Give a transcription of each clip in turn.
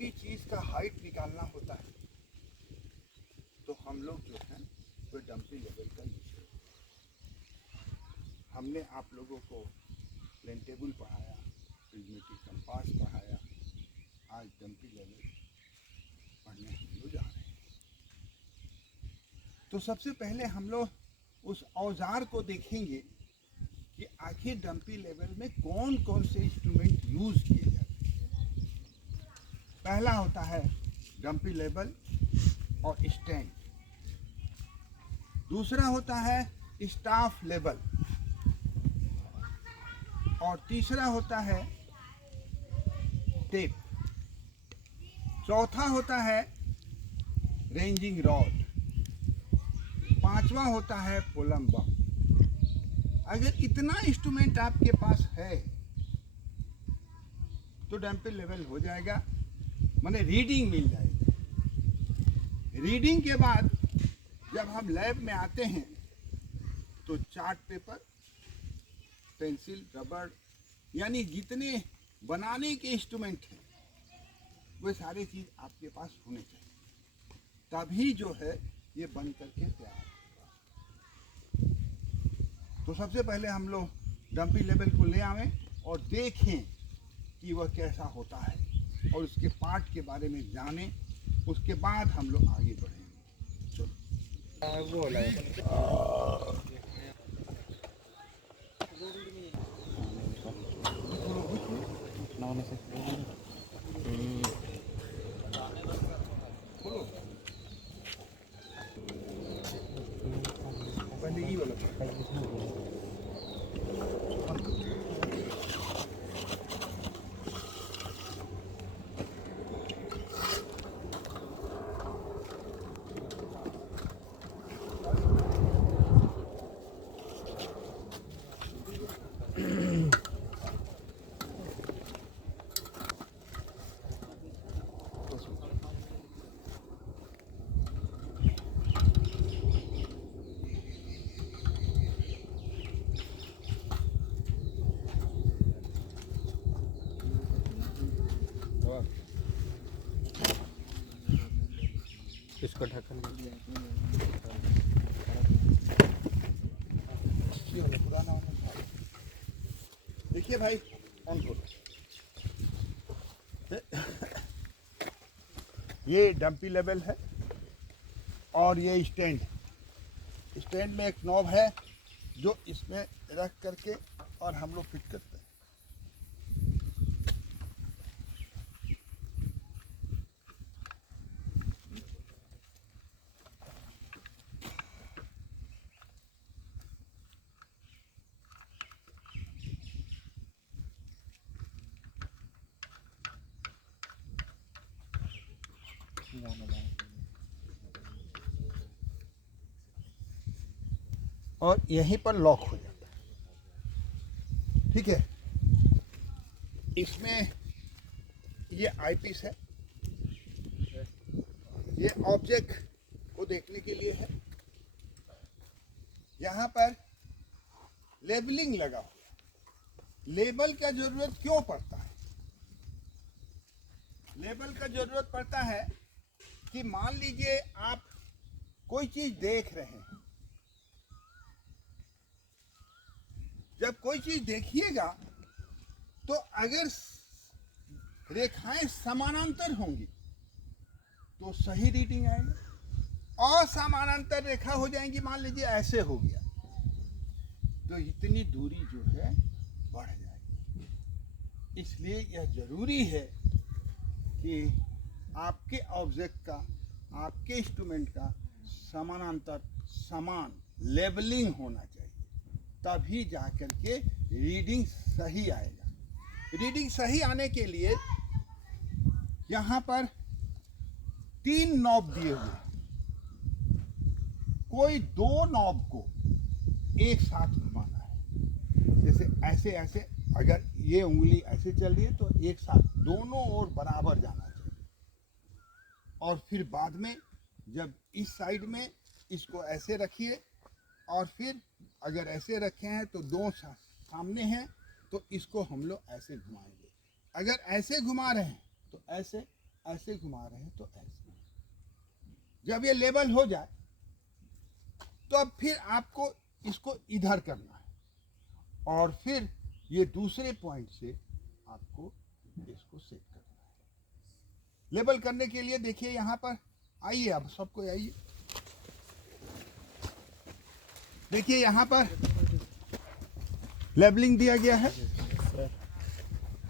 भी चीज़ का हाइट निकालना होता है तो हम लोग जो है वो डंपी लेवल का यूज करते हैं। हमने आप लोगों को प्लेन टेबल पढ़ाया, प्रिज्मेटिक कंपास पढ़ाया, आज डंपी लेवल पढ़ने हम लोग जा रहे हैं। तो सबसे पहले हम लोग उस औजार को देखेंगे कि आखिर डंपी लेवल में कौन कौन से इंस्ट्रूमेंट यूज किए जाते हैं। पहला होता है डंपी लेवल और स्टैंड, दूसरा होता है स्टाफ लेवल, और तीसरा होता है टेप, चौथा होता है रेंजिंग रॉड, पांचवा होता है पोलम बम। अगर इतना इंस्ट्रूमेंट आपके पास है तो डंपी लेवल हो जाएगा, माने रीडिंग मिल जाएगी। रीडिंग के बाद जब हम लैब में आते हैं तो चार्ट पेपर, पेंसिल, रबड़, यानी जितने बनाने के इंस्ट्रूमेंट हैं वो सारी चीज़ आपके पास होने चाहिए, तभी जो है ये बन करके तैयार होगा। तो सबसे पहले हम लोग डंपी लेवल को ले आवें और देखें कि वह कैसा होता है और उसके पार्ट के बारे में जानें, उसके बाद हम लोग आगे बढ़ेंगे। चलो बोलो पहले ये वाला इसको ढक्कन पुराना देखिए भाई, ऑन करो। ये डंपी लेवल है और ये स्टैंड, स्टैंड में एक नॉब है जो इसमें रख करके और हम लोग फिट करते हैं। और यहीं पर लॉक हो जाता है, ठीक है। इसमें ये आईपीस है, ये ऑब्जेक्ट को देखने के लिए है। यहाँ पर लेबलिंग लगा हुआ है। लेबल का जरूरत क्यों पड़ता है? लेबल का जरूरत पड़ता है कि मान लीजिए आप कोई चीज देख रहे हैं, जब कोई चीज देखिएगा तो अगर रेखाएं समानांतर होंगी तो सही रीडिंग आएगी, और समानांतर रेखा हो जाएंगी, मान लीजिए ऐसे हो गया तो इतनी दूरी जो है बढ़ जाएगी। इसलिए यह जरूरी है कि आपके ऑब्जेक्ट का, आपके इंस्ट्रूमेंट का समानांतर समान लेबलिंग होना चाहिए, तभी जाकर के रीडिंग सही आएगा। रीडिंग सही आने के लिए यहाँ पर 3 नॉब दिए हुए हैं। कोई 2 नॉब को एक साथ घुमाना है, जैसे ऐसे ऐसे, अगर ये उंगली ऐसे चल रही है तो एक साथ दोनों ओर बराबर जाना चाहिए। और फिर बाद में जब इस साइड में इसको ऐसे रखिए, और फिर अगर ऐसे रखे हैं तो 2 सामने हैं तो इसको हम लोग ऐसे घुमाएंगे। अगर ऐसे घुमा रहे हैं तो ऐसे, ऐसे घुमा रहे हैं तो ऐसे। जब ये लेवल हो जाए तो अब फिर आपको इसको इधर करना है और फिर ये दूसरे पॉइंट से आपको इसको सेट करना है। लेवल करने के लिए देखिए यहाँ पर आइए, अब सबको आइए, देखिए यहाँ पर लेवलिंग दिया गया है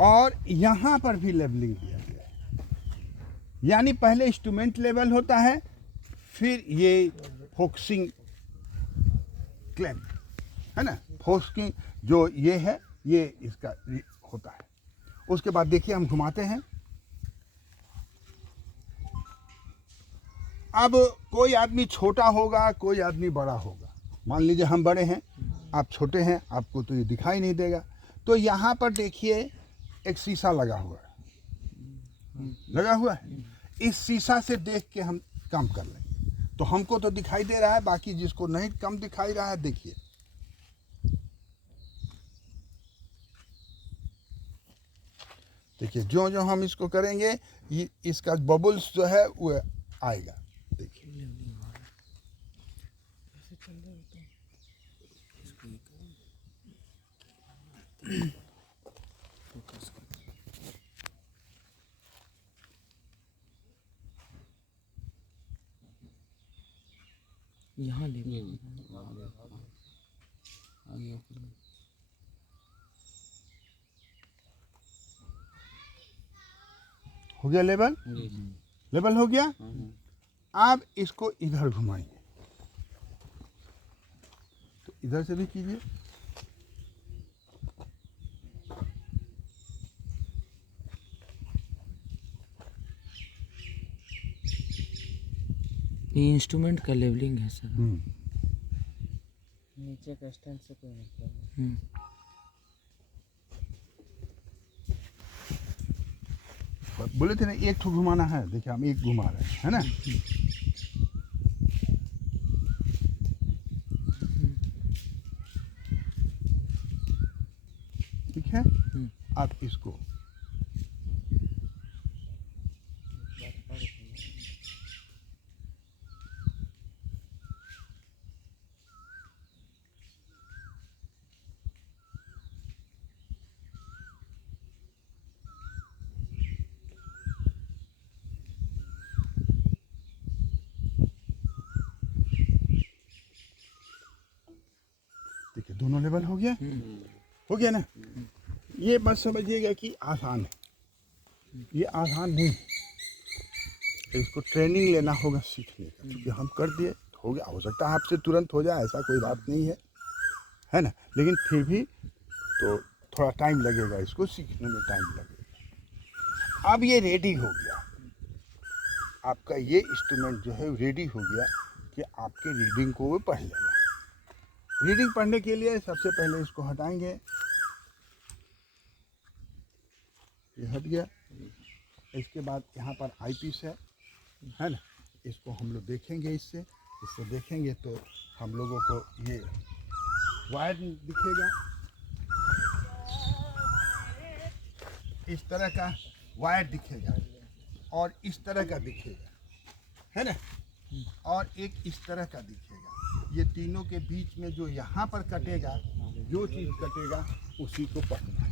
और यहाँ पर भी लेवलिंग दिया गया है। यानी पहले इंस्ट्रूमेंट लेवल होता है, फिर ये फोकसिंग क्लैंप है ना, फोकसिंग जो ये है ये इसका होता है। उसके बाद देखिए हम घुमाते हैं। अब कोई आदमी छोटा होगा, कोई आदमी बड़ा होगा। मान लीजिए हम बड़े हैं, आप छोटे हैं, आपको तो ये दिखाई नहीं देगा। तो यहाँ पर देखिए एक शीशा लगा हुआ है, इस शीशा से देख के हम काम कर लेंगे। तो हमको तो दिखाई दे रहा है, बाकी जिसको नहीं कम दिखाई रहा है देखिए। देखिए जो जो हम इसको करेंगे इसका बबल्स जो है वो आएगा। देखिए यहाँ ले हो गया लेवल, लेवल हो गया। अब इसको इधर घुमाइए, तो इधर से भी कीजिए। ये इंस्ट्रूमेंट का लेवलिंग है सर। नीचे का स्टैंड से कोई मतलब नहीं। बोले थे ना एक ठो घुमाना है, देखिए हम एक घुमा रहे हैं, है ना। ठीक है, आप इसको देखिए दोनों लेवल हो गया, हो गया ना। ये बात समझिएगा कि आसान है, ये आसान नहीं है, इसको ट्रेनिंग लेना होगा सीखने का। क्योंकि हम कर दिए तो हो गया, हो सकता है आपसे तुरंत हो जाए, ऐसा कोई बात नहीं है ना। लेकिन फिर भी तो थोड़ा टाइम लगेगा, इसको सीखने में टाइम लगेगा। अब ये रेडी हो गया, आपका ये इंस्ट्रूमेंट जो है रेडी हो गया कि आपके रीडिंग को वो पढ़ लेगा। रीडिंग पढ़ने के लिए सबसे पहले इसको हटाएंगे, ये हट गया। इसके बाद यहाँ पर आई पीस है ना, इसको हम लोग देखेंगे, इससे देखेंगे तो हम लोगों को ये वायर दिखेगा, इस तरह का वायर दिखेगा और इस तरह का दिखेगा, है ना, और एक इस तरह का दिखेगा। ये तीनों के बीच में जो यहाँ पर कटेगा, जो चीज़ कटेगा उसी को पढ़ना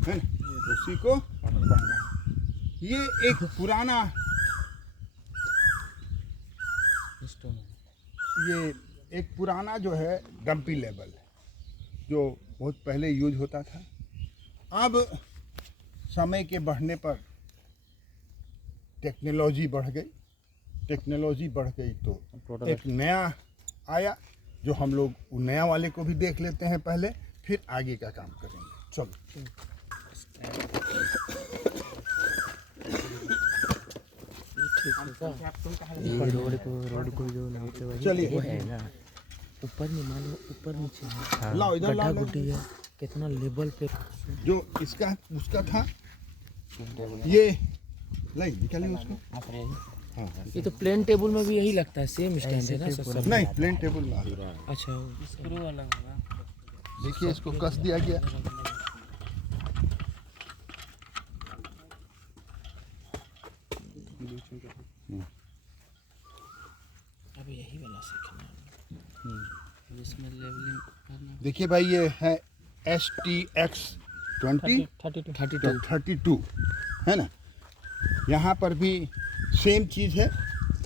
है ना, उसी को पढ़ना है। ये एक पुराना, ये एक पुराना जो है डम्पी लेवल है, जो बहुत पहले यूज होता था। अब समय के बढ़ने पर टेक्नोलॉजी बढ़ गई तो एक नया आया, जो हम लोग वो नया वाले को भी देख लेते हैं पहले, फिर आगे का काम करेंगे। चलो रोड को जो लाते वही चलिए है ना, ऊपर में मान लो ऊपर नीचे है, लाओ इधर गड्ढा लाओ। गुड्डी है, कितना लेवल पे जो इसका उसका था ये नहीं निकालिए उसको। हाँ ये तो प्लेन टेबल में भी यही लगता है, सेम स्टैंड है ना सर? नहीं, प्लेन टेबल में आ रहा है। अच्छा, स्क्रू अलग होगा। देखिए इसको कस दिया गया। अब यही वाला सीखना है। जिसमें लेवलिंग करना। देखिए भाई, ये है STX 20 32 है ना। यहाँ पर भी सेम चीज़ है,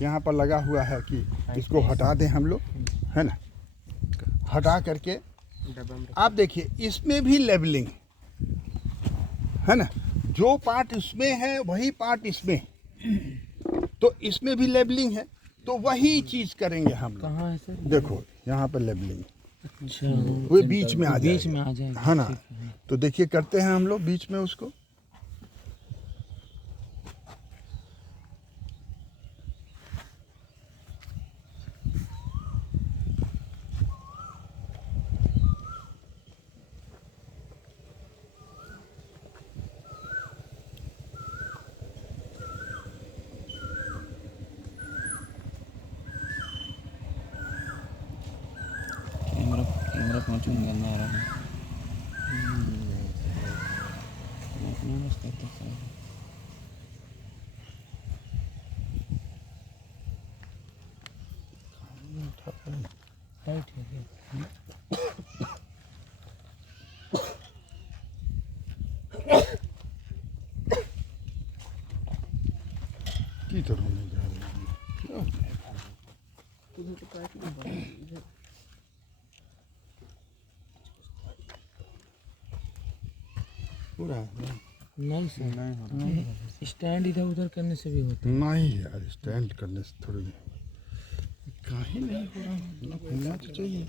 यहाँ पर लगा हुआ है कि इसको हटा दें हम लोग, है ना। हटा करके आप देखिए इसमें भी लेबलिंग है ना, जो पार्ट इसमें है वही पार्ट इसमें, तो इसमें भी लेबलिंग है, तो वही चीज़ करेंगे हम लोग। कहाँ है सर? देखो यहाँ पर लेबलिंग, अच्छा, वो बीच में आ जाएगा, बीच में आ जाएगा, है ना। ठीक है। तो देखिए करते हैं हम लोग बीच में उसको। कैमरा पहुँचूँ गंदा आ रहा है। राइट है। की तरह नहीं जा रही है, क्या हो जाएगा? पूरा नहीं सर, नहीं स्टैंड इधर उधर करने से भी होता नहीं यार, स्टैंड करने से थोड़ी काहे नहीं हो रहा, होना तो चाहिए।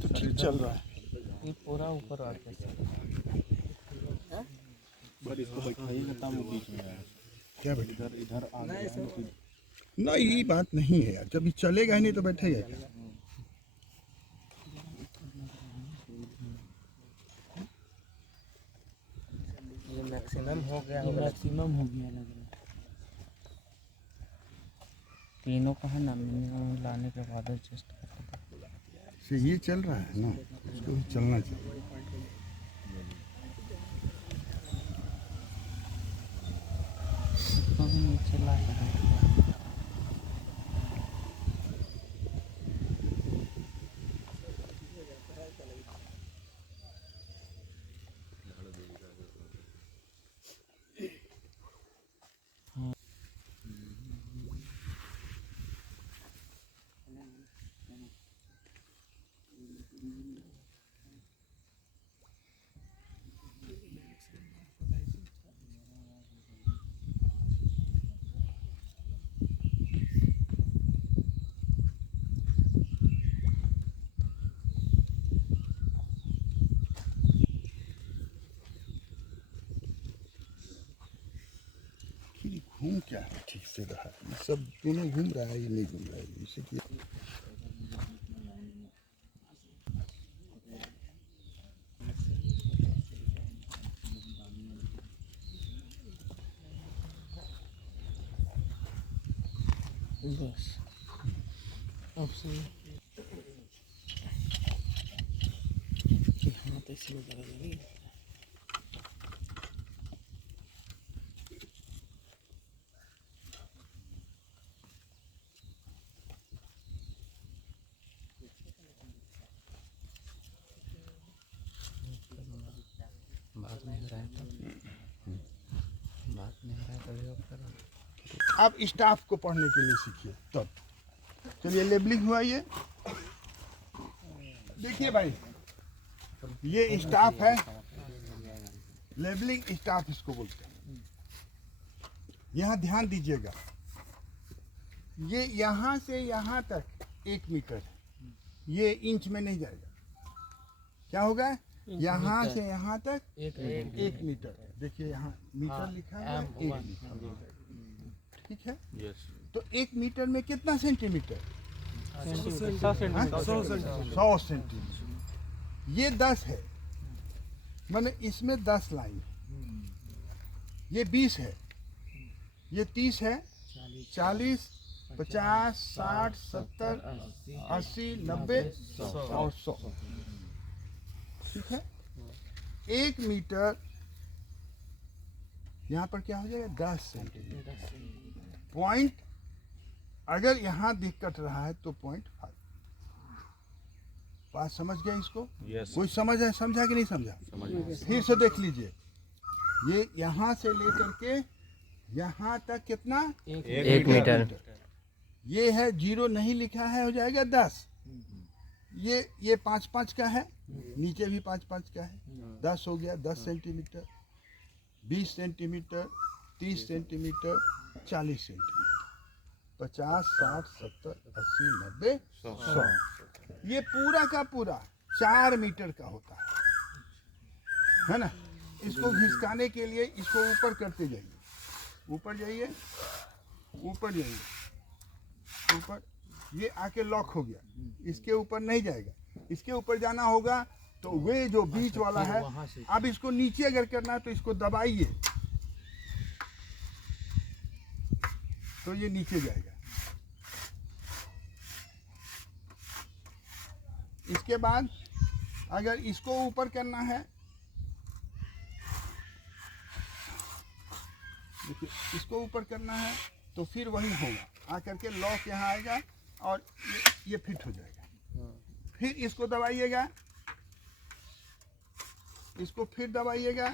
तो ठीक चल रहा है। ये पूरा ऊपर आ गया सर। क्या बैठा इधर नहीं, ये बात नहीं है यार, जब ये चलेगा ही नहीं तो बैठेगा क्या? ये मैक्सिमम हो गया है। होगा। मैक्सिमम हो गया लग रहा है। तीनों का है ना, मिनिमम लाने के बाद एडजस्ट करते से ये चल रहा है ना, इसको भी चलना चाहिए। तो भी नीचे ला के घूम क्या है ठीक से रहा है, ये सब दोनों घूम रहा है, ये नहीं घूम रहा है, इसे कि बस अब से हाँ तो इसमें दर्द नहीं। बाद में हो रहा है तो बाद में हो रहा है तो योग करो। आप स्टाफ को पढ़ने के लिए सीखिए तब। चलिए लेबलिंग हुआ ये, देखिए भाई ये स्टाफ है, लेबलिंग स्टाफ इसको बोलते हैं। यहाँ ध्यान दीजिएगा, ये यहाँ से यहाँ तक 1 मीटर है, ये इंच में नहीं जाएगा, क्या होगा, यहाँ से यहाँ तक 1 मीटर। देखिए यहाँ मीटर लिखा है, 1 मीटर, ठीक है। तो 1 मीटर में कितना सेंटीमीटर? 100 सेंटीमीटर। ये 10 है, माने इसमें 10 लाइन है। ये 20 है, ये 30 है, 40, 50, 60, 70, 80, 90 और 100। ठीक है। 1 मीटर यहाँ पर क्या हो जाएगा 10 सेंटीमीटर। पॉइंट अगर यहाँ दिक्कत रहा है तो 0.5। बात समझ गया इसको? कोई समझा कि नहीं समझा? फिर से देख लीजिए, ये यहाँ से लेकर के यहाँ तक कितना 1 मीटर। ये है 0 नहीं लिखा है, हो जाएगा 10। ये 5-5 का है, नीचे भी 5-5 का है, 10 हो गया। 10 सेंटीमीटर, 20 सेंटीमीटर, 30 सेंटीमीटर, 40 सेंटीमीटर, 50, 60, 70, 80, 90, 100। ये पूरा का पूरा 4 मीटर का होता है ना। इसको घिसकाने के लिए इसको ऊपर करते जाइए, ऊपर जाइए, ऊपर जाइए, ऊपर। ये आके लॉक हो गया, इसके ऊपर नहीं जाएगा, इसके ऊपर जाना होगा तो वे जो बीच वाला है, अब इसको नीचे अगर करना है तो इसको दबाइए तो ये नीचे जाएगा। इसके बाद अगर इसको ऊपर करना है, देखिए इसको ऊपर करना है तो फिर वही होगा, आकर के लॉक यहाँ आएगा और ये फिट हो जाएगा। फिर इसको दबाइएगा, इसको फिर दबाइएगा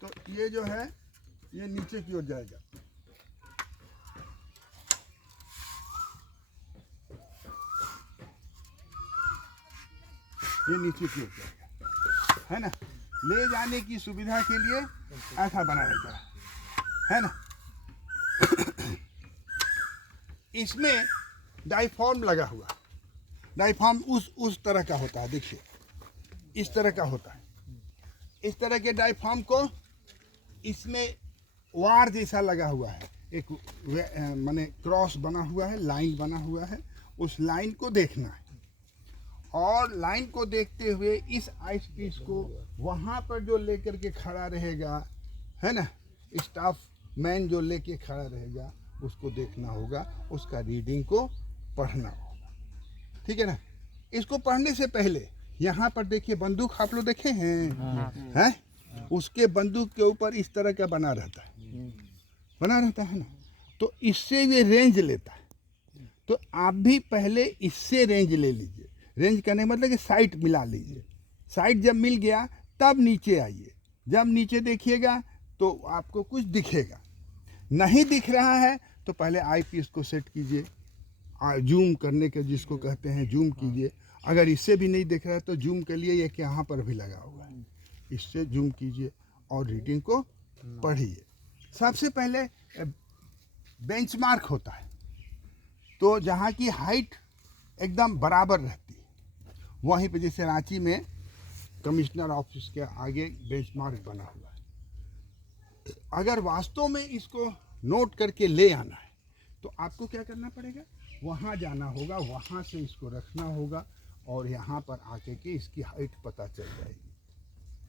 तो ये जो है ये नीचे की ओर जाएगा। ये नीचे की ओर जाएगा, है ना। ले जाने की सुविधा के लिए ऐसा बनाया गया है ना। इसमें डाइफॉर्म लगा हुआ, डाइफॉर्म उस तरह का होता है, देखिए इस तरह का होता है। इस तरह के डाइफॉर्म को इसमें वार जैसा लगा हुआ है, एक माने क्रॉस बना हुआ है, लाइन बना हुआ है। उस लाइन को देखना है और लाइन को देखते हुए इस आइस पीस को वहाँ पर जो लेकर के खड़ा रहेगा, है ना, स्टाफ मैन जो लेके खड़ा रहेगा उसको देखना होगा, उसका रीडिंग को पढ़ना होगा। ठीक है ना। इसको पढ़ने से पहले यहाँ पर देखिए बंदूक आप लोग देखे हैं, हैं? उसके बंदूक के ऊपर इस तरह का बना रहता है ना। तो इससे ये रेंज लेता है। तो आप भी पहले इससे रेंज ले लीजिए। रेंज करने का मतलब कि साइट मिला लीजिए। साइट जब मिल गया तब नीचे आइए। जब नीचे देखिएगा तो आपको कुछ दिखेगा। नहीं दिख रहा है तो पहले आई पीस को सेट कीजिए, जूम करने के जिसको कहते हैं जूम कीजिए। अगर इससे भी नहीं दिख रहा है तो जूम के लिए एक यहाँ पर भी लगा हुआ है, इससे जूम कीजिए और रीडिंग को पढ़िए। सबसे पहले बेंचमार्क होता है, तो जहाँ की हाइट एकदम बराबर रहती है वहीं पे, जैसे रांची में कमिश्नर ऑफिस के आगे बेंचमार्क बना हुआ है। अगर वास्तव में इसको नोट करके ले आना है तो आपको क्या करना पड़ेगा, वहाँ जाना होगा, वहाँ से इसको रखना होगा और यहाँ पर आके के इसकी हाइट पता चल जाएगी।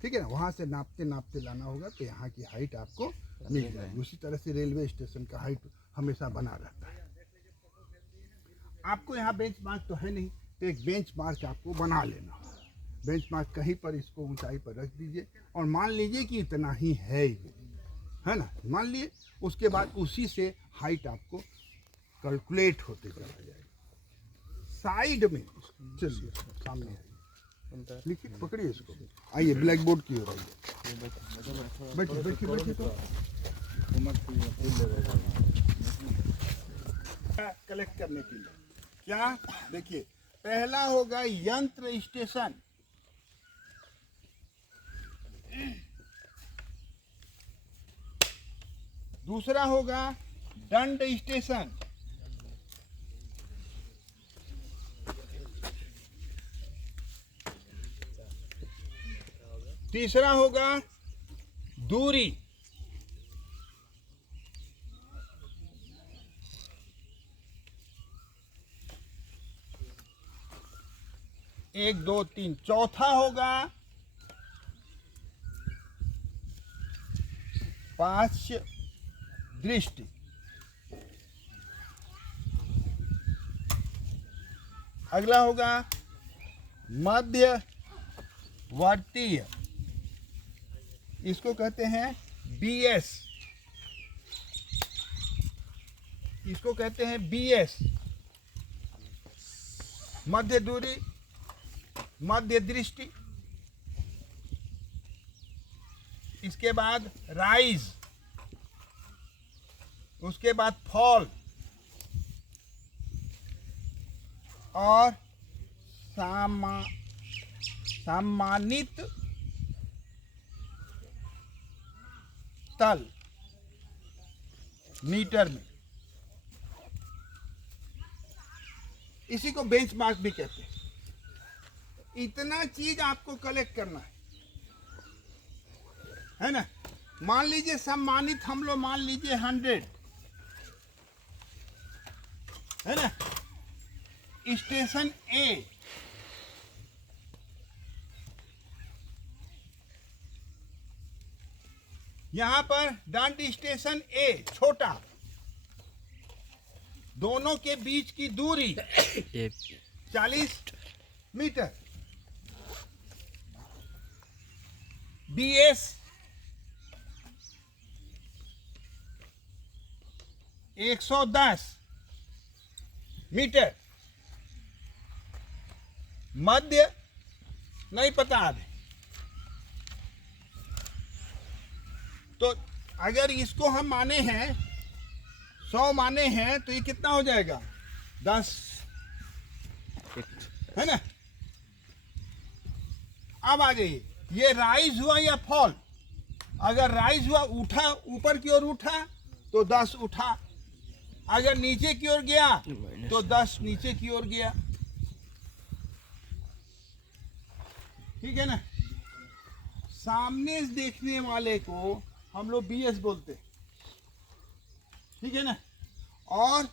ठीक है ना। वहाँ से नापते नापते लाना होगा तो यहाँ की हाइट आपको मिल जाएगी। उसी तरह से रेलवे स्टेशन का हाइट हमेशा बना रहता है। आपको यहाँ बेंच मार्क तो है नहीं, तो एक बेंच मार्क आपको बना लेना होगा। बेंच मार्क कहीं पर इसको ऊंचाई पर रख दीजिए और मान लीजिए कि इतना ही है ये, है ना, मान लिए। उसके बाद उसी से हाइट आपको कैलकुलेट होते चला जाएगा। साइड में चलिए सामने आइए, लिखिए, पकड़िए इसको, आइए ब्लैक बोर्ड की ओर आइए। बैठिए बैठिए बैठिए। तो कलेक्ट करने के लिए क्या, देखिए पहला होगा यंत्र स्टेशन, दूसरा होगा दंड स्टेशन, तीसरा होगा दूरी, एक दो तीन, चौथा होगा पांच दृष्टि, अगला होगा मध्यवर्तीय, इसको कहते हैं BS, इसको कहते हैं BS, मध्य दूरी, मध्य दृष्टि। इसके बाद राइज, उसके बाद फॉल और सम्मानित तल मीटर में। इसी को बेंचमार्क भी कहते हैं। इतना चीज आपको कलेक्ट करना है ना। मान लीजिए सम्मानित हम लोग मान लीजिए 100 है ना। स्टेशन ए, यहां पर डांड स्टेशन ए छोटा, दोनों के बीच की दूरी 40 मीटर। BS 110 metre. मध्य नहीं पता अभी, तो अगर इसको हम माने हैं 100 माने हैं तो ये कितना हो जाएगा 10 है ना। अब आ जाइए, ये राइज हुआ या फॉल। अगर राइज हुआ, उठा, ऊपर की ओर उठा तो 10 उठा, अगर नीचे की ओर गया तो 10 नीचे की ओर गया। ठीक है ना। सामने देखने वाले को हम लोग BS बोलते हैं, ठीक है ना। और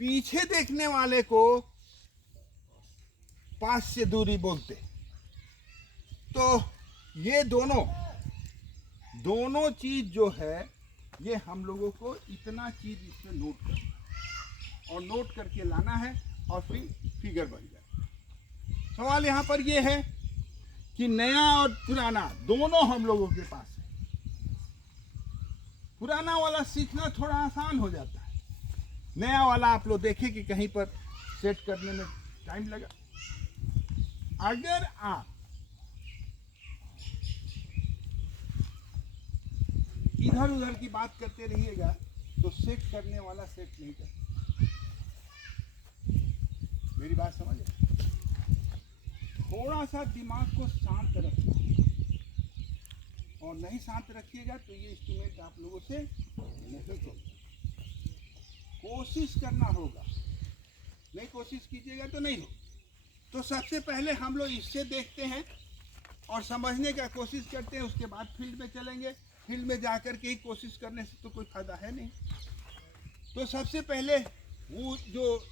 पीछे देखने वाले को पास से दूरी बोलते। तो ये दोनों चीज जो है, ये हम लोगों को इतना चीज इसमें नोट करना और नोट करके लाना है और फिर फिगर बन जाए। सवाल यहाँ पर ये है कि नया और पुराना दोनों हम लोगों के पास है। पुराना वाला सीखना थोड़ा आसान हो जाता है, नया वाला आप लोग देखें कि कहीं पर सेट करने में टाइम लगा। अगर आप इधर उधर की बात करते रहिएगा तो सेट करने वाला सेट नहीं करता। मेरी बात समझ, थोड़ा सा दिमाग को शांत रखना, और नहीं शांत रखिएगा तो ये इंस्ट्रूमेंट आप लोगों से नहीं चलता। कोशिश करना होगा, नहीं कोशिश कीजिएगा तो नहीं हो। तो सबसे पहले हम लोग इससे देखते हैं और समझने का कोशिश करते हैं, उसके बाद फील्ड में चलेंगे। फील्ड में जाकर के ही कोशिश करने से तो कोई फायदा है नहीं। तो सबसे पहले वो जो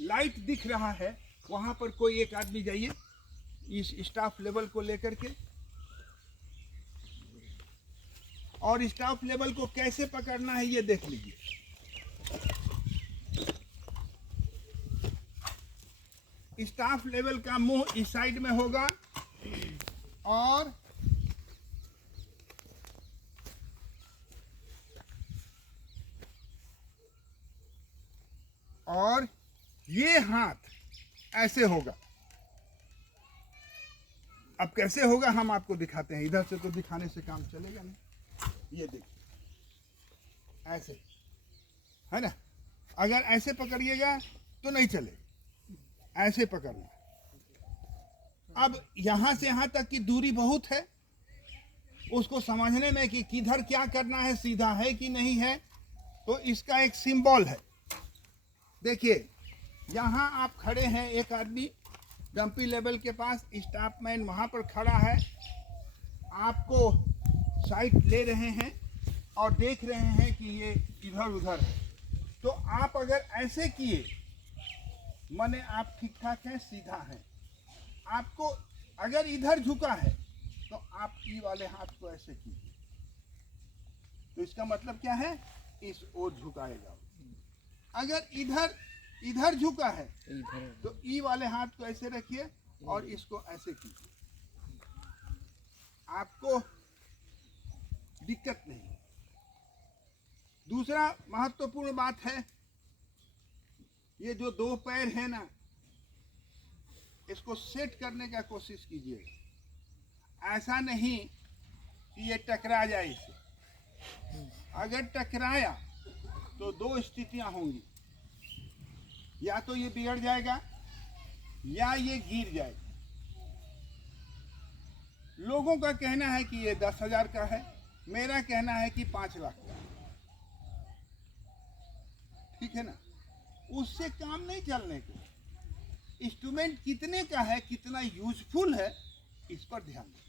लाइट दिख रहा है वहाँ पर कोई एक आदमी जाइए, इस स्टाफ लेवल को लेकर के, और स्टाफ लेवल को कैसे पकड़ना है ये देख लीजिए। स्टाफ लेवल का मुंह इस साइड में होगा और ये हाथ ऐसे होगा। अब कैसे होगा हम आपको दिखाते हैं, इधर से तो दिखाने से काम चलेगा नहीं। ये देखिए ऐसे है ना। अगर ऐसे पकड़िएगा तो नहीं चलेगा, ऐसे पकड़ना। अब यहां से यहां तक की दूरी बहुत है, उसको समझने में कि किधर क्या करना है, सीधा है कि नहीं है, तो इसका एक सिंबल है। देखिए यहाँ आप खड़े हैं, एक आदमी डंपी लेवल के पास, स्टाफ मैन वहाँ पर खड़ा है, आपको साइट ले रहे हैं और देख रहे हैं कि ये इधर उधर है। तो आप अगर ऐसे किए माने आप ठीक ठाक हैं, सीधा है। आपको अगर इधर झुका है तो आप ई वाले हाथ को ऐसे कीजिए, तो इसका मतलब क्या है, इस ओर झुकाएगा। अगर इधर इधर झुका है इधर तो ई वाले हाथ को ऐसे रखिए और इसको ऐसे कीजिए, आपको दिक्कत नहीं। दूसरा महत्वपूर्ण बात है, ये जो दो पैर है ना, इसको सेट करने का कोशिश कीजिए। ऐसा नहीं कि ये टकरा जाए इससे। अगर टकराया तो दो स्थितियां होंगी, या तो ये बिगड़ जाएगा या ये गिर जाएगा। लोगों का कहना है कि ये 10,000 का है, मेरा कहना है कि 5 लाख का। ठीक है ना, उससे काम नहीं चलने को। इंस्ट्रूमेंट कितने का है, कितना यूजफुल है, इस पर ध्यान दें।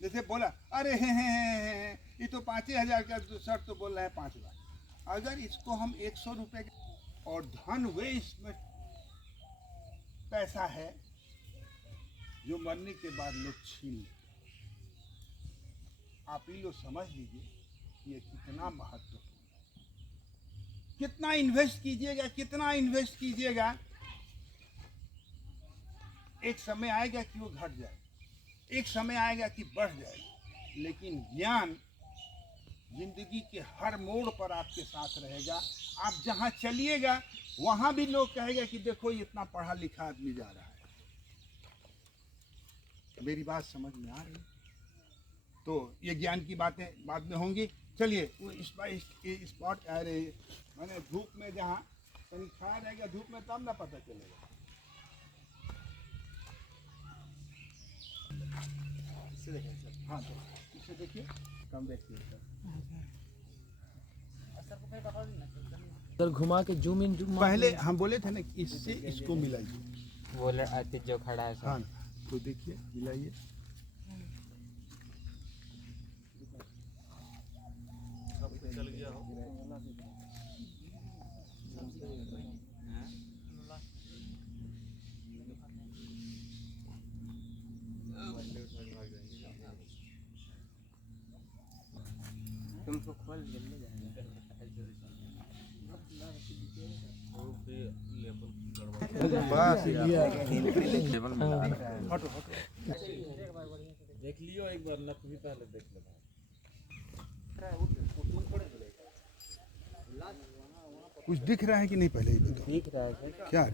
जैसे बोला अरे हे, ये तो 5,000 का शर्ट तो बोल रहा है 5 लाख। अगर इसको हम 100 रुपए और धन वे इसमें पैसा है जो मरने के बाद लोग छीन लेते। आप ही लोग समझ लीजिए ये कितना महत्वपूर्ण, कितना इन्वेस्ट कीजिएगा, कितना इन्वेस्ट कीजिएगा, एक समय आएगा कि वो घट जाए, एक समय आएगा कि बढ़ जाए। लेकिन ज्ञान जिंदगी के हर मोड़ पर आपके साथ रहेगा। आप जहाँ चलिएगा वहाँ भी लोग कहेगा कि देखो ये इतना पढ़ा लिखा आदमी जा रहा है। मेरी बात समझ में आ रही है? तो ये ज्ञान की बातें बाद में होंगी। चलिए वो स्पॉट आ रहे, मैंने धूप में जहाँ कहीं खड़ा रहेगा धूप में तब ना पता चलेगा। इससे देखिए सर, हाँ तो इससे देखिए, कम देखिए सर। सर घुमा के जूम इन जूम पहले हम बोले थे ना कि इससे इसको मिलाइए। वो आते जो खड़ा है हाँ तो देखिए मिलाइए। तुमको खोल जल्दी बस लेवल में ला रहा है। हटो हटो। देख लियो एक बार ना, तुम्हें पहले देख लो। कुछ दिख रहा है कि नहीं पहले ही बताओ। दिख रहा है क्या